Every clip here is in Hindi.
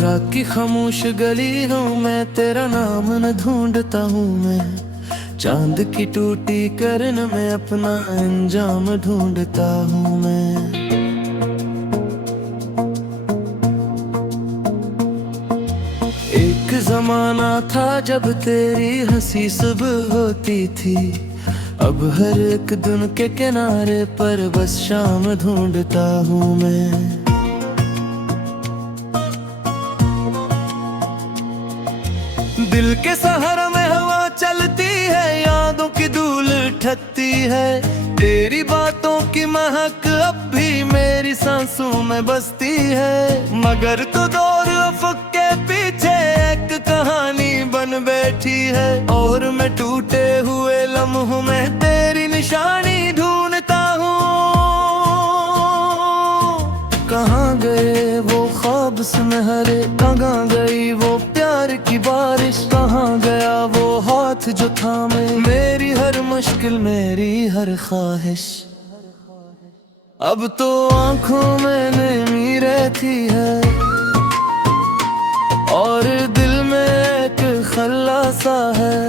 रात की खामोश गली हूँ मैं, तेरा नाम न ढूंढता हूँ मैं। चांद की टूटी करन में अपना अंजाम ढूंढता हूँ मैं। एक जमाना था जब तेरी हंसी सुबह होती थी, अब हर एक दिन के किनारे पर बस शाम ढूंढता हूँ मैं। दिल के सहारा में हवा चलती है, यादों की धूल उठती है। तेरी बातों की महक अब भी मेरी सांसों में बसती है। मगर तू दौर अफक के पीछे एक कहानी बन बैठी है, और मैं टूटे हुए लम्हों में तेरी निशानी ढूंढता हूँ। कहाँ गए वो ख्वाब सुनहरे, कहाँ गई वो प्यार की बारिश, कहाँ गया वो हाथ जो थामे मेरी हर मुश्किल मेरी हर ख्वाहिश। अब तो आंखों में नमी रहती है, और दिल में एक खल्ला सा है,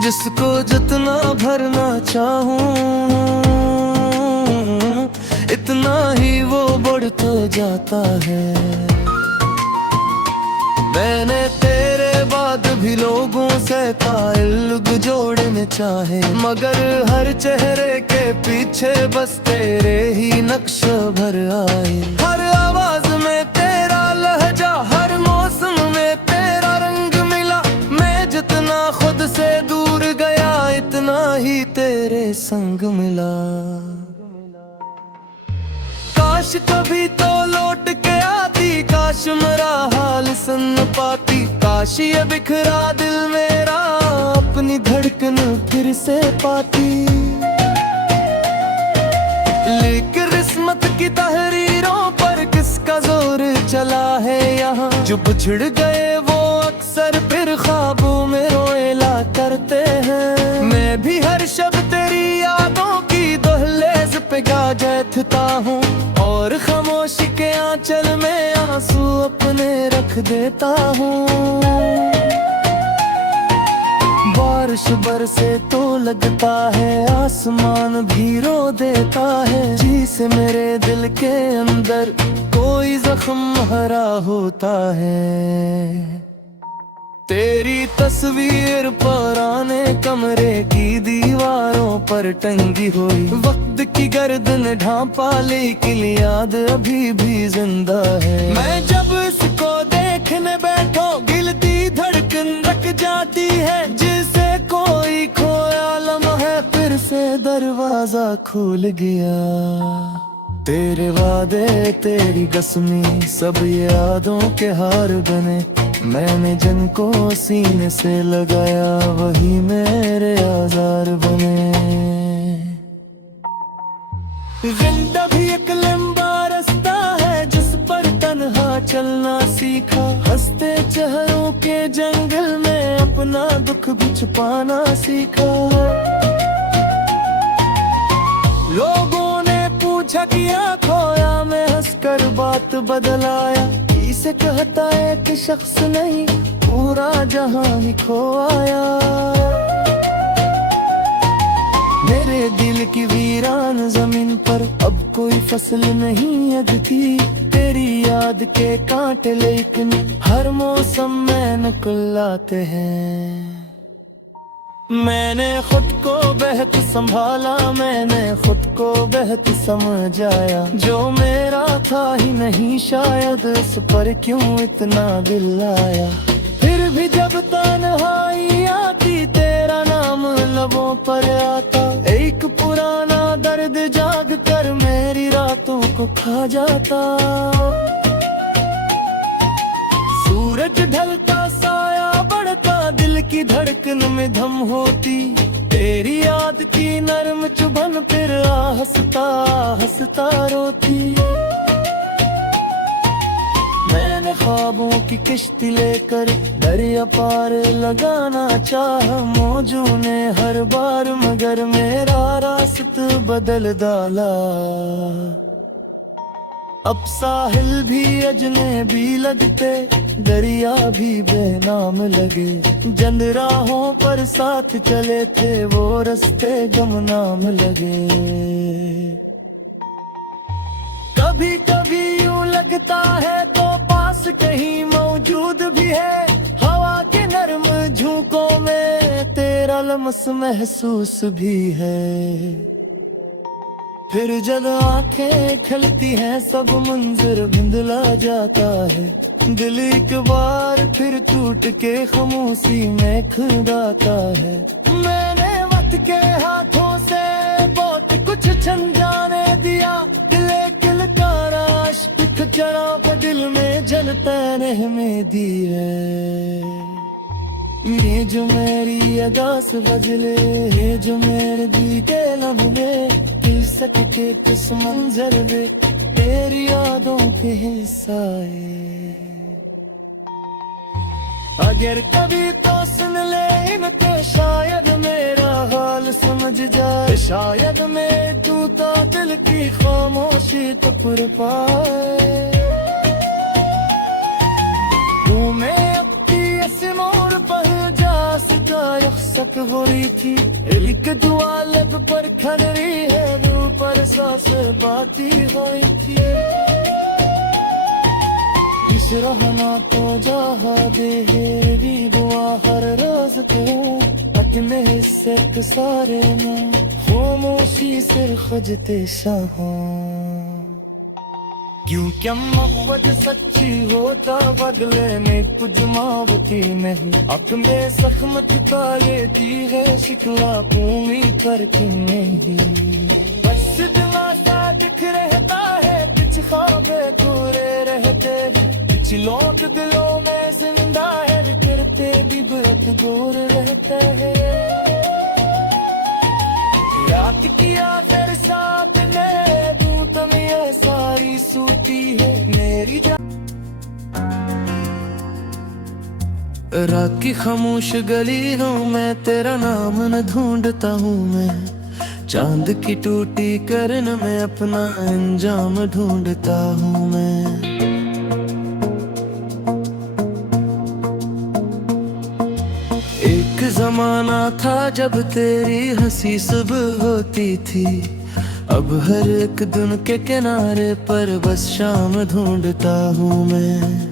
जिसको जितना भरना चाहूं इतना ही वो बढ़ता जाता है। मैंने तेरे बाद भी लोगों से ताल्लुक जोड़ने चाहे, मगर हर चेहरे के पीछे बस तेरे ही नक्श भर आए। हर आवाज में तेरा लहजा, हर मौसम में तेरा रंग मिला। मैं जितना खुद से दूर गया, इतना ही तेरे संग मिला। काश कभी तो लौट के आती, काश मेरा हाल सुन पाती, काश ये बिखरा दिल मेरा अपनी धड़कन फिर से पाती। लेकिन किस्मत की तहरीरों पर किसका जोर चला है यहाँ, जो बिछड़ गए वो अक्सर फिर ख्वाबों में रोएला करते हैं। मैं भी हर शब तेरी यादों की दहलीज पे गाजता हूँ, और खामोशी के आंचल में आंसू अपने रख देता हूँ। बारिश बरसे तो लगता है आसमान भी रो देता है, जी से मेरे दिल के अंदर कोई जख्म भरा होता है। तेरी तस्वीर पुराने कमरे की दीवारों पर टंगी हुई, वक्त की गर्दन ढांपा लेकिन याद अभी भी जिंदा है। मैं जब इसको देखने बैठो गिलती धड़कन रख जाती है, जिसे कोई खोया लम्हा फिर से दरवाजा खुल गया। तेरे वादे तेरी कसमी सब यादों के हार बने, मैंने जिनको सीने से लगाया वही मेरे आज़ार बने। जिंदा भी एक लंबा रास्ता है जिस पर तन्हा चलना सीखा, हंसते चेहरों के जंगल में अपना दुख भी छुपाना सीखा। लोगों ने पूछा किया खोया, मैं हंसकर बात बदलाया, इसे कहता है कि शख्स नहीं पूरा जहां ही खो आया। मेरे दिल की वीरान जमीन पर अब कोई फसल नहीं उगती, तेरी याद के कांटे लेकिन हर मौसम में निकल आते हैं। मैंने खुद को बेहद संभाला, मैंने खुद को बेहद समझाया, जो मेरा था ही नहीं शायद उस पर क्यों इतना दिल आया। फिर भी जब तन्हाई आती तेरा नाम लबों पर आता, एक पुराना दर्द जाग कर मेरी रातों को खा जाता। सूरज ढलता साया बढ़ता, दिल की धड़कन में धम होती, तेरी याद की नरम चुभन फिर हंसता हंसता रोती। मैंने ख्वाबों की किश्ती लेकर दरिया पार लगाना चाहा, मौजों ने हर बार मगर मेरा रास्ता बदल डाला। अब साहिल भी अजनबी लगते, दरिया भी बेनाम लगे। जिन राहों पर साथ चले थे वो रास्ते गुमनाम लगे। कभी कभी यूं लगता है तो पास कहीं मौजूद भी है, हवा के नरम झोंकों में तेरा लम्स महसूस भी है। फिर जब आंखें खिलती हैं सब मंजर धुंधला जाता है, दिल एक बार फिर टूट के खामोशी में खुदाता है। मैंने वक्त के हाथों से बहुत कुछ छन जाने दिया, दिले किलकारा इश्क चढ़ा पर दिल में जलता रहने दी है। ये जो मेरी अदास बजले, ये जो मेरे दिल के लम्हे, दिल सक के किस मंजर में तेरी यादों के हिस्सा है। अगर कभी तो सुन ले इनको, शायद मेरा हाल समझ जाए, शायद मैं टूटा दिल की खामोशी तो पुर पाए। तू मैं मोर पर जा सक हो रही थी, एक दुआ लब पर खनरी है, रूह पर सांस बाती हुई थी। इस रहना तो जहा दे भी बुआ हर रोज को, अपने हिस्से के सारे में खामोशी सिर खजते शाहों। क्यों क्या मोहब्बत सच्ची होता बदले में कुछ मावती नहीं, अक में सखमत का लेती है शिकवा पूरी करके नहीं। बस दिमाग दिख रहता है, कुछ ख्वाबे पूरे रहते, कुछ लोग दिलों में जिंदा है, बिखरते भी बहुत दूर रहते हैं। रात की आखिर साथ में दूं तमिया सारी सूती है मेरी रात की खामोश गलियों में तेरा नाम न ढूंढता हूँ मैं, चांद की टूटी करन में अपना अंजाम ढूंढता हूँ मैं। एक जमाना था जब तेरी हंसी सुबह होती थी, अब हर एक दिन के किनारे पर बस शाम ढूंढता हूँ मैं।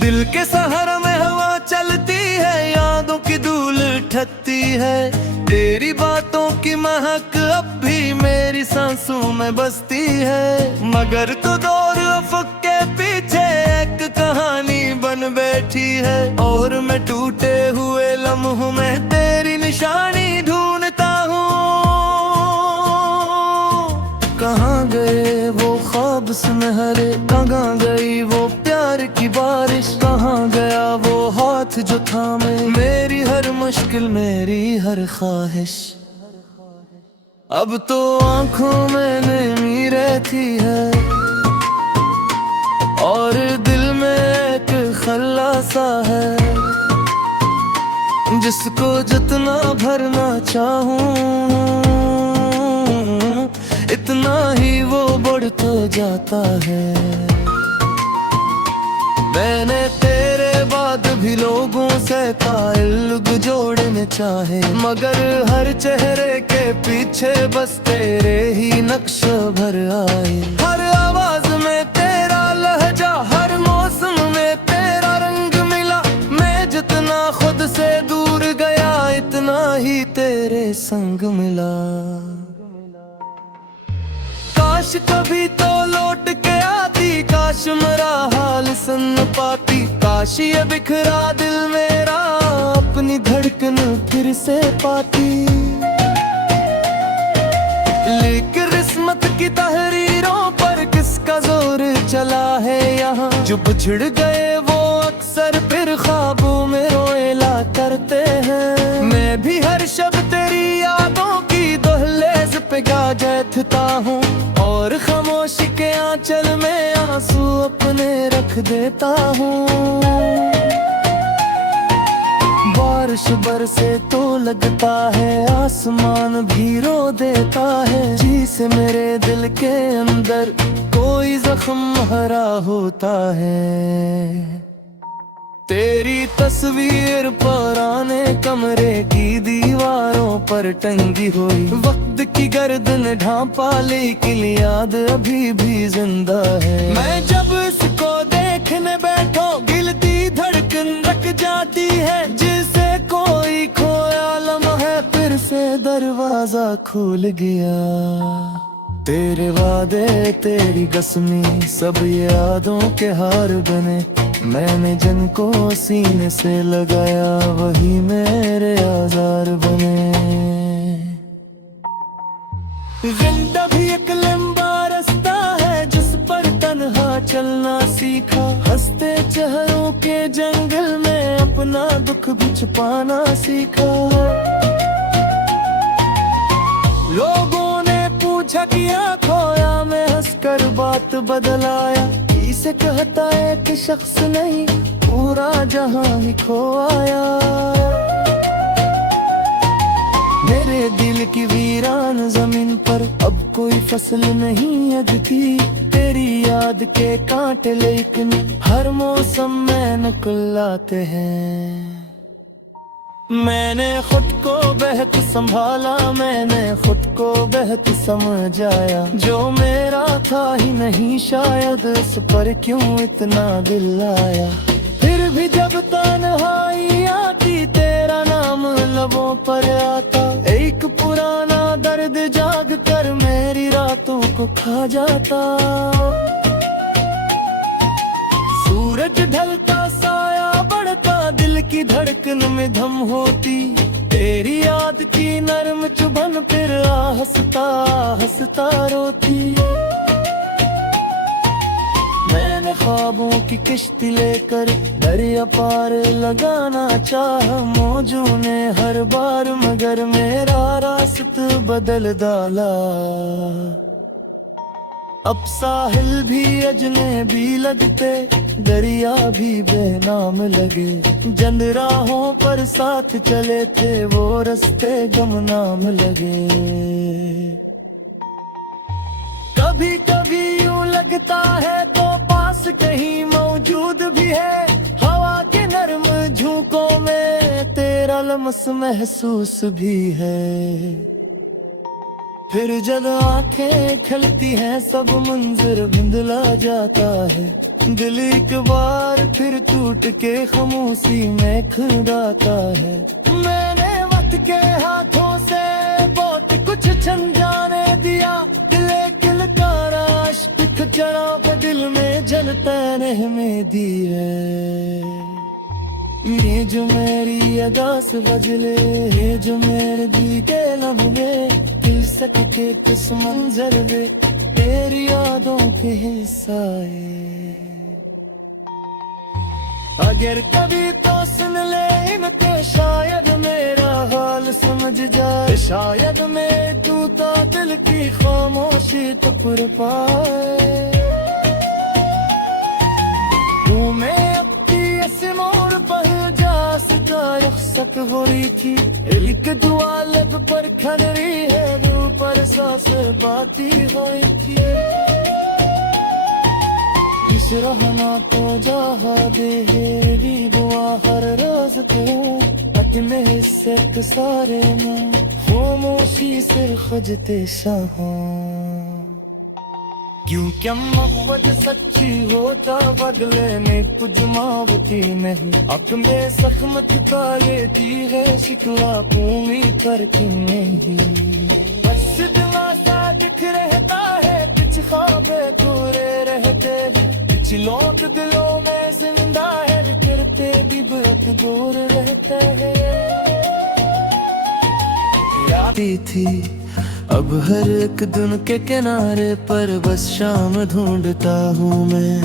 दिल के सहारा में हवा चलती है, यादों की धूल उठती है, तेरी बातों की महक अब भी मेरी सांसों में बसती है। मगर तो दौर अफक के पीछे एक कहानी बन बैठी है, और मैं टूटे हुए लम्हों में तेरी निशानी ढूंढता हूँ। कहाँ गए वो ख्वाब सुनहरे, कहाँ गई वो प्यार की बारिश, कहाँ गया वो हाथ जो थामे मेरी हर मुश्किल मेरी हर ख्वाहिश। अब तो आंखों में नमी रहती है, और दिल में एक खल्ला सा है, जिसको जितना भरना चाहूं इतना ही वो बढ़ता जाता है। मैंने तेरे बाद भी लोगों से ताल्लुक जोड़ने चाहे, मगर हर चेहरे के पीछे बस तेरे ही नक्श भर आए। हर आवाज में तेरा लहजा, हर मौसम में तेरा रंग मिला, मैं जितना खुद से दूर गया इतना ही तेरे संग मिला। काश कभी तो लौट के आती, काश मेरा हाल सुन पाती, काश ये बिखरा दिल मेरा अपनी धड़कन फिर से पाती। लेकिन किस्मत की तहरीरों पर किसका जोर चला है यहाँ, जो बिछड़ गए वो अक्सर फिर ख्वाबों में रोएला करते हैं। मैं भी हर शब तेरी यादों की दहलीज पे गाजता हूँ, और खामोशी के आंचल में आंसू अपने रख देता हूँ। बारिश बरसे तो लगता है आसमान भी रो देता है। जी से मेरे दिल के अंदर कोई जख्म हरा होता है। तेरी तस्वीर पुराने कमरे की दीवारों पर टंगी हुई, वक्त की गर्दन ढांपा लेकिन याद अभी भी जिंदा है। मैं जब इसको देखने बैठो दिल दी धड़कन रख जाती है, जिसे कोई खोया लम्हा फिर से दरवाजा खुल गया। तेरे वादे तेरी कसमी सब यादों के हार बने, मैंने जिनको सीने से लगाया वही मेरे आज़ार बने। जिंदा भी एक लंबा रास्ता है जिस पर तन्हा चलना सीखा, हंसते चेहरों के जंगल में अपना दुख भी छुपाना सीखा। लोगों ने पूछा क्या खोया, मैं हंसकर बात बदलाया, इसे कहता है कि शख्स नहीं पूरा जहां ही खो आया। मेरे दिल की वीरान जमीन पर अब कोई फसल नहीं उगती, तेरी याद के कांटे लेकिन हर मौसम में निकल आते हैं। मैंने खुद को बेहद संभाला, मैंने खुद को बेहद समझाया, जो मेरा था ही नहीं शायद इस पर क्यों इतना दिल आया। फिर भी जब तन्हाई आती तेरा नाम लबों पर आता, एक पुराना दर्द जाग कर मेरी रातों को खा जाता। सूरज ढलता साया बढ़ता दिल की धड़कन में धम होती, तेरी याद की नरम चुभन फिर हंसता हंसता रोती। मैंने ख्वाबों की किश्ती लेकर दरिया पार लगाना चाहा, मौजों ने हर बार मगर मेरा रास्ता बदल डाला। अब साहिल भी अजनबी लगते, दरिया भी बेनाम लगे, जंद राहों पर साथ चले थे वो रास्ते गुमनाम लगे। कभी कभी यूं लगता है तो पास कहीं मौजूद भी है, हवा के नरम झोंकों में तेरा लम्स महसूस भी है। फिर जब आंखें खलती हैं सब मंजर धुंधला जाता है, दिल एक बार फिर टूट के खामोशी में खुदाता है। मैंने वक्त के हाथों से बहुत कुछ छन जाने दिया, दिले किलकारा इश्क चढ़ा पे दिल में जनता रहने दी है। ये जो मेरी अगास बजले, ये जो मेरे दिल के लम्हे दिल सकते किस मंजर वे तेरी यादों के हिस्सा है। अगर कभी तो सुन ले इनके शायद मेरा हाल समझ जाए, शायद मैं टूटा दिल की खामोशी तो पुर पाए। तू मैं मोर पर जा सका यख्सक हो रही थी, एक दुआ लब पर खड़ रही है दिल पर सांस बाती हुई थी। इस रहना तो जहा देरी बुआ हर रोज को अपने हिस्से के सारे में खामोशी सिर खजते शाह। क्यों क्या मोहब्बत सच्ची होता बदले में कुछ मावती नहीं, हक में सखमत का लेती है शिकवा पूरी करके नहीं। बस दिलासा दिख रहता है कुछ ख्वाबे पूरे रहते, कुछ लोग दिलों में जिंदा है करते भी बहुत दूर रहते हैं। यादी थी अब हर एक दिन के किनारे पर बस शाम ढूंढता हूँ मैं।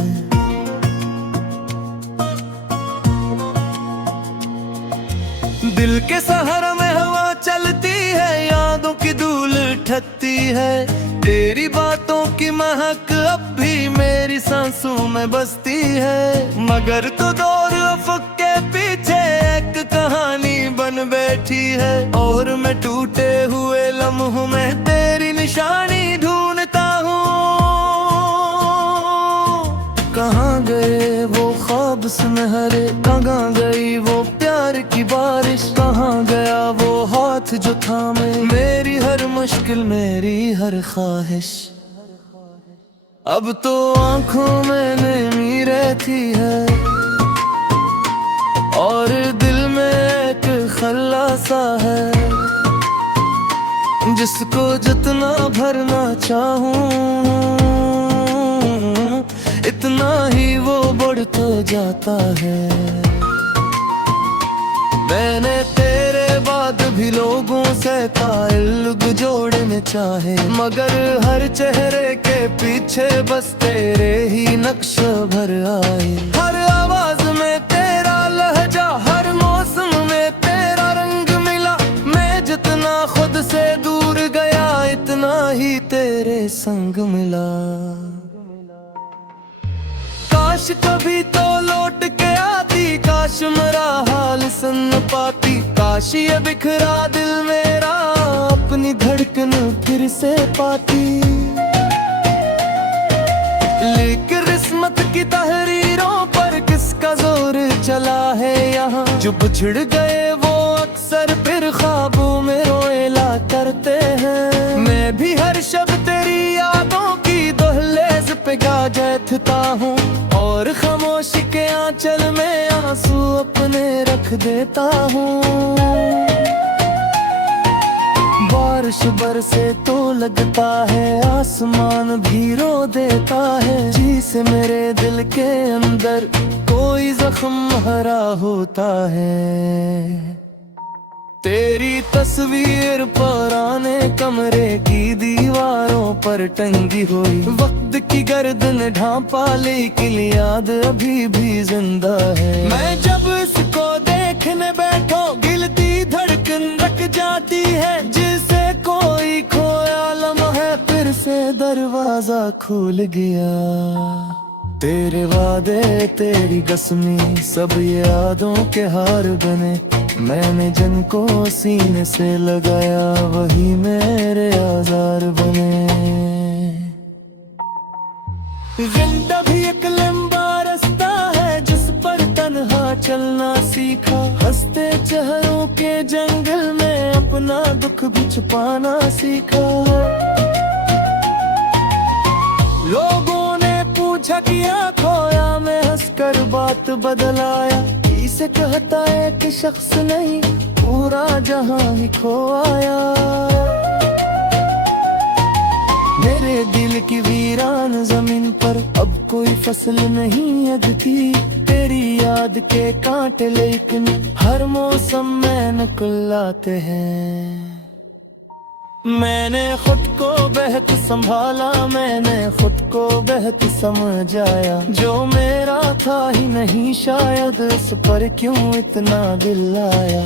दिल के सहारा में हवा चलती है, यादों की धूल उठती है, तेरी बातों की महक अब भी मेरी सांसों में बसती है। मगर तू दौर अफक के पीछे एक कहानी बन बैठी है। और मैं टूटे हुए लम्हों में तेरी निशानी ढूंढता हूँ। कहाँ गए वो ख्वाब सुनहरे, कहाँ गई वो प्यार की बारिश, कहाँ गया वो हाथ जो थामे मेरी हर मुश्किल मेरी हर ख्वाहिश। अब तो आंखों में नमी रहती है और दिल में एक खल्ला सा है, जिसको जितना भरना चाहूं इतना ही वो बढ़ता जाता है। मैंने तेरे बाद भी लोगों से ताल्लुक जोड़ने चाहे, मगर हर चेहरे के पीछे बस तेरे ही नक्श भर आए। हर आवाज में तेरा लहजा, हर मौसम में तेरा रंग मिला। मैं जितना खुद से दूर गया इतना ही तेरे संग मिला। काश कभी तो लौट के आती, काश मेरा हाल सुन पाती, काश ये बिखरा दिल मेरा अपनी धड़कन फिर से पाती। लेकिन किस्मत की तहरीरों पर किसका जोर चला है यहाँ, जो बिछड़ गए वो अक्सर फिर ख्वाबों में रोएला करते हैं। मैं भी हर शब तेरी यादों की दहलीज पे गाजता हूँ और खामोशी के आंचल में आंसू अपने रख देता हूँ। बारिश बरसे तो लगता है आसमान भी रो देता है, जी से मेरे दिल के अंदर कोई जख्म भरा होता है। तेरी तस्वीर पुराने कमरे की दीवारों पर टंगी हुई, वक्त की गर्दन ढांपा लेकिन याद अभी भी जिंदा है। मैं जब इसको देखने बैठो गिलती धड़कन रख जाती है, जिसे कोई खोया लम्हा फिर से दरवाजा खुल गया। तेरे वादे तेरी कसमी सब यादों के हार बने, मैंने जिनको सीने से लगाया वही मेरे आज़ार बने। जिंदा भी एक लंबा रास्ता है जिस पर तन्हा चलना सीखा, हंसते चेहरों के जंगल में अपना दुख भी छुपाना सीखा। लोगों ने पूछा किया खोया, मैं हंसकर बात बदलाया, इसे कहता है कि शख्स नहीं पूरा जहां ही खो आया। मेरे दिल की वीरान जमीन पर अब कोई फसल नहीं उगती, तेरी याद के कांटे लेकिन हर मौसम में निकल आते हैं। मैंने खुद को बेहद संभाला, मैंने खुद को बेहद समझाया, जो मेरा था ही नहीं शायद उस पर क्यों इतना दिल आया।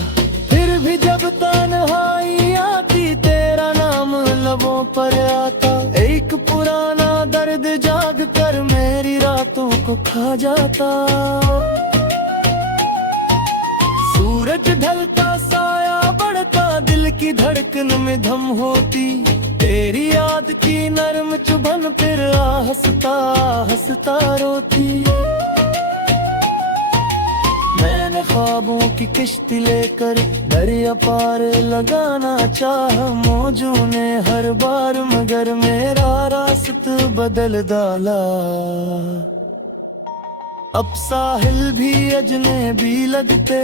फिर भी जब तन्हाई आती तेरा नाम लबों पर आता, एक पुराना दर्द जाग कर मेरी रातों को खा जाता। सूरज ढलता साया बढ़ता दिल की धड़कन में धम होती, तेरी याद की नरम चुभन फिर हंसता हंसता रोती। मैंने ख्वाबों की किश्ती लेकर दरिया पार लगाना चाहा, मौजों ने हर बार मगर मेरा रास्ता बदल डाला। अब साहिल भी अजनबी लगते,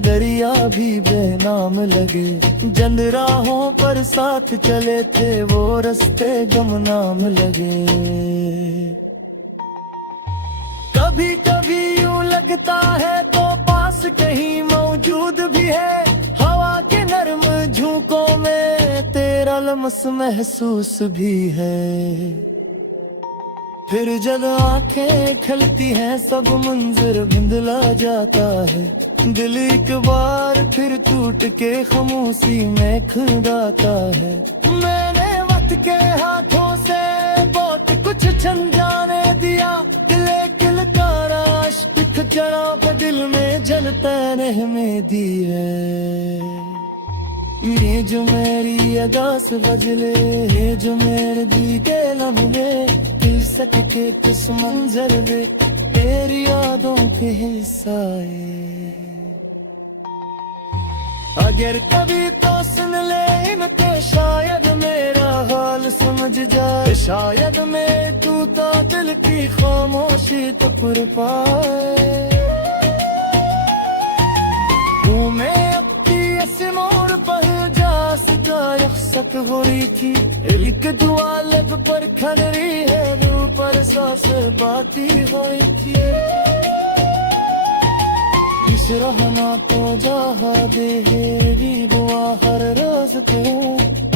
दरिया भी बेनाम लगे, जंद राहों पर साथ चले थे वो रास्ते गुमनाम लगे। कभी कभी यूं लगता है तो पास कहीं मौजूद भी है, हवा के नरम झोंकों में तेरा लम्स महसूस भी है। फिर जब आंखें खलती हैं सब मंजर भिंदला जाता है, दिल एक बार फिर टूट के खामोशी में खुदाता है। मैंने वक्त के हाथों से बहुत कुछ छन जाने दिया, दिल किलकारा इश्क जड़ा पे दिल में जनता में दी है। ये जो मेरी अगास बजले, ये जो मेरे दी के लब में दिल सक के किस मंजर में तेरी यादों के हिस्सा है। अगर कभी तो सुन ले इनके, शायद मेरा हाल समझ जाए, शायद मैं तू तो दिल की खामोशी तो पुर पाए। तू मैं अपनी ऐसे मोड़ पर जा सका यकसक हो रही थी, एक दुआ लब पर खड़ रही है, दिल पर सांस बाती हुई थी। इस रहना तो जहा दे भी बुआ हर रोज को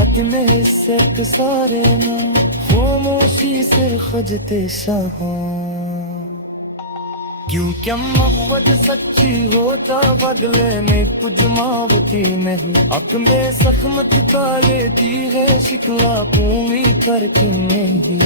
अपने हिस्से के सारे में खामोशी से खजते शाह। क्यों क्या मोहब्बत सच्ची होता बदले में कुछ मावती नहीं, अक में सखमत का लेती है शिकवा पूरी करके नहीं।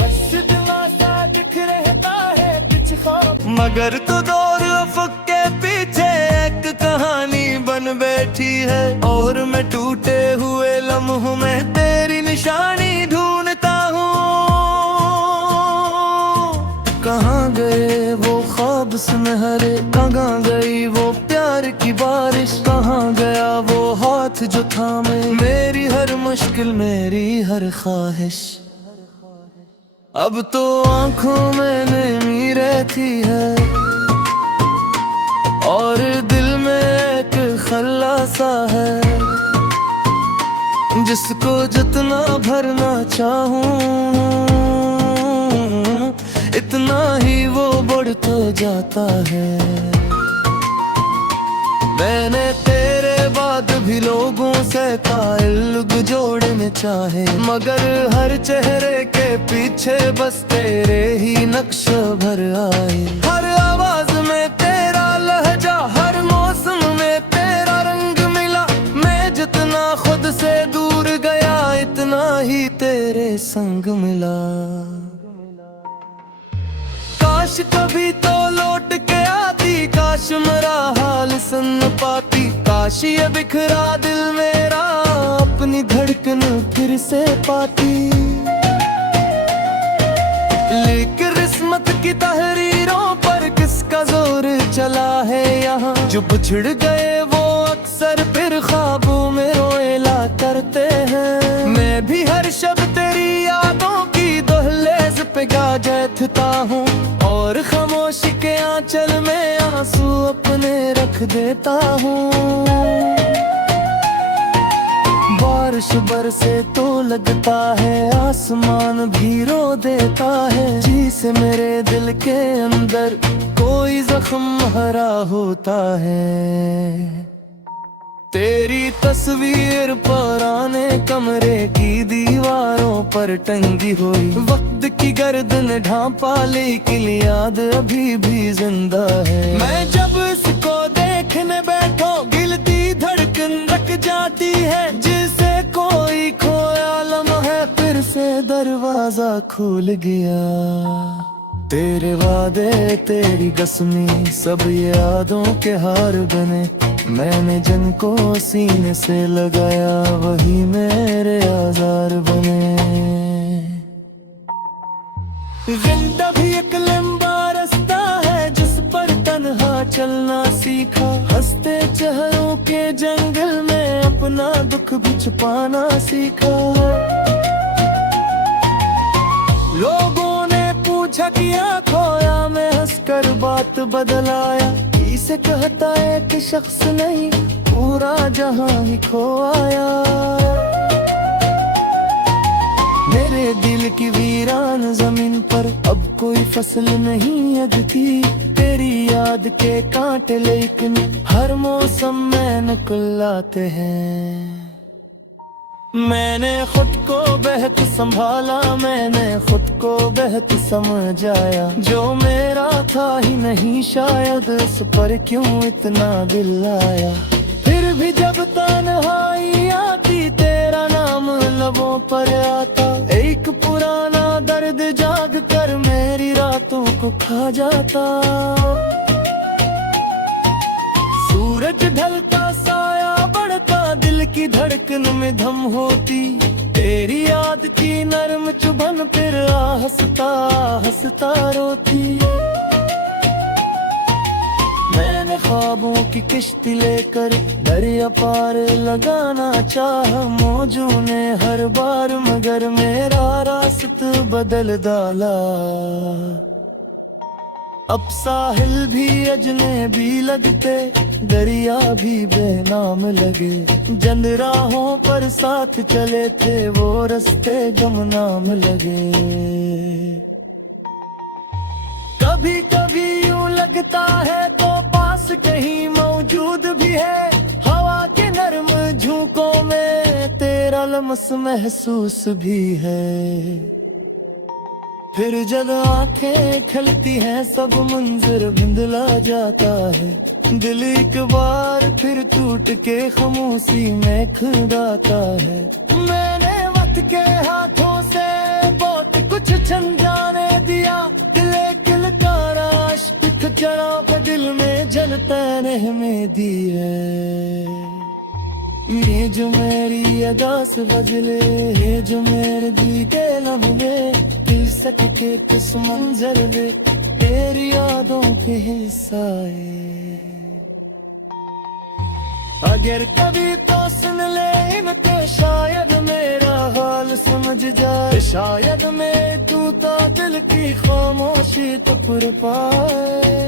बस दिला सा दिख रहता है कुछ ख्वाब, मगर तो दौर अफक के पीछे एक कहानी बन बैठी है। और मैं टूटे हुए लम्हों में तेरी निशानी ढूंढता हूँ। कहाँ गए वो ख्वाब सुनहरे, कहाँ गई वो प्यार की बारिश, कहाँ गया वो हाथ जो थामे मेरी हर मुश्किल मेरी हर ख्वाहिश। अब तो आंखों में नमी रहती है और दिल में एक खल्ला सा है, जिसको जितना भरना चाहूं इतना ही वो बढ़ता जाता है। मैंने तेरे बाद भी लोगों से ताल्लुक जोड़ने चाहे, मगर हर चेहरे के पीछे बस तेरे ही नक्श भर आए। हर आवाज में तेरा लहजा, हर मौसम में तेरा रंग मिला। मैं जितना खुद से दूर गया इतना ही तेरे संग मिला। काश कभी तो लौट के आती, काश मेरा हाल सुन पाती, काश ये बिखरा दिल मेरा अपनी धड़कन फिर से पाती। लेकिन किस्मत की तहरीरों पर किसका जोर चला है यहाँ, जो बिछड़ गए वो अक्सर फिर ख्वाबों में रोएला करते हैं। मैं भी हर शब तेरी यादों की दहलीज पे गाजता हूँ और खामोशी के आंचल में आंसू अपने रख देता हूँ। बारिश बरसे तो लगता है आसमान भी रो देता है, जी से मेरे दिल के अंदर कोई जख्म हरा होता है। तेरी तस्वीर पुराने कमरे की दीवारों पर टंगी हुई, वक्त की गर्दन ढांपा लेकिन याद अभी भी जिंदा है। मैं जब इसको देखने बैठो गिलती धड़कन रख जाती है, जिसे कोई खोया लम्हा फिर से दरवाजा खुल गया। तेरे वादे तेरी कसमी सब यादों के हार बने, मैंने जिनको सीने से लगाया वही मेरे आज़ार बने। जिंदा भी एक लंबा रास्ता है जिस पर तन्हा चलना सीखा, हंसते चेहरों के जंगल में अपना दुख भी छुपाना सीखा। लोगों ने पूछा किया खोया, मैं हंसकर बात बदलाया, इसे कहता है कि शख्स नहीं पूरा जहां ही खो आया। मेरे दिल की वीरान जमीन पर अब कोई फसल नहीं उगती, तेरी याद के कांटे लेकिन हर मौसम में निकल आते हैं। मैंने खुद को बेहद संभाला, मैंने खुद को बेहद समझाया, जो मेरा था ही नहीं शायद उस पर क्यों इतना दिल आया। फिर भी जब तन्हाई आती तेरा नाम लबों पर आता, एक पुराना दर्द जाग कर मेरी रात रातों को खा जाता। सूरज ढलता साया बढ़ता, दिल की धड़कन में धम होती। तेरी याद की नरम चुभन फिर हंसता हंसता रोती। मैंने ख्वाबों की किश्ती लेकर दरिया पार लगाना चाहा। मौजों ने हर बार मगर मेरा रास्ता बदल डाला। अब साहिल भी अजनबी लगते, दरिया भी बेनाम लगे। जिन राहों पर साथ चले थे वो रास्ते गुमनाम लगे। कभी कभी यूं लगता है तो पास कहीं मौजूद भी है। हवा के नरम झोंकों में तेरा लम्स महसूस भी है। फिर जब आंखें खलती हैं सब मंजर भिंदला जाता है। दिल एक बार फिर टूट के खामोशी में खुदाता है। मैंने वक्त के हाथों से बहुत कुछ छन जाने दिया। दिल किलकारा इश्क चढ़ा पर दिल में जलता रहने दी है। ये जो मेरी अदास बजले, ये जो मेरे दिल के लम्हे, दिल सटके किस मंजर वे तेरी यादों के हिस्सा है। अगर कभी तो सुन ले इनके, शायद मेरा हाल समझ जाए। शायद मैं टूटा दिल की खामोशी तो पुर पाए।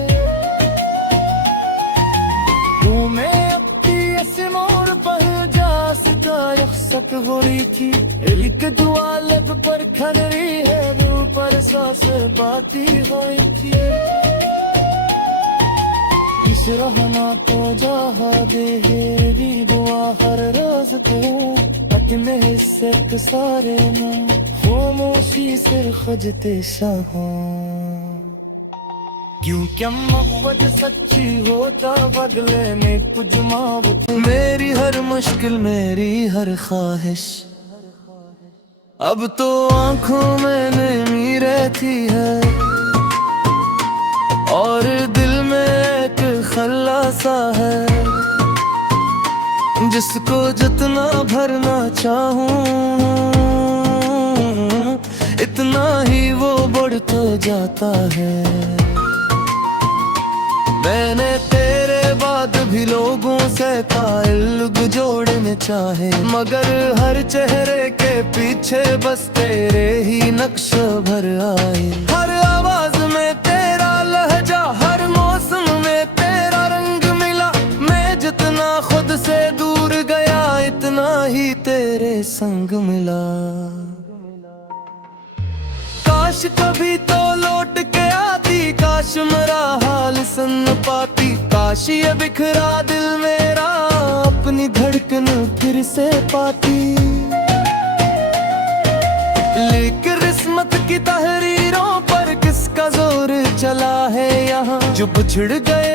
तू मैं मोर पर जा सक हो रही थी। एक दुआ लब पर खन रही है, रूह पर सांस बाती हुई थी। इस रहना तो जहा दे मेरी दुआ हर रोज को। अपने हिस्से के सारे में खामोशी से खजते शाह। क्यों क्या मोहब्बत सच्ची होता बदले में कुछ मावत। मेरी हर मुश्किल मेरी हर ख्वाहिश अब तो आंखों में नमी रहती है। और दिल में एक खल्ला सा है, जिसको जितना भरना चाहूं इतना ही वो बढ़ता जाता है। मैंने तेरे बाद भी लोगों से ताल्लुक जोड़ने चाहे, मगर हर चेहरे के पीछे बस तेरे ही नक्श भर आए। हर आवाज में तेरा लहजा, हर मौसम में तेरा रंग मिला। मैं जितना खुद से दूर गया इतना ही तेरे संग मिला। काश कभी तो लौट के आती, काश मेरा हाल सुन पाती। काश ये बिखरा दिल मेरा अपनी धड़कन फिर से पाती। लेकिन किस्मत की तहरीरों पर किसका जोर चला है यहाँ, जो बिछड़ गए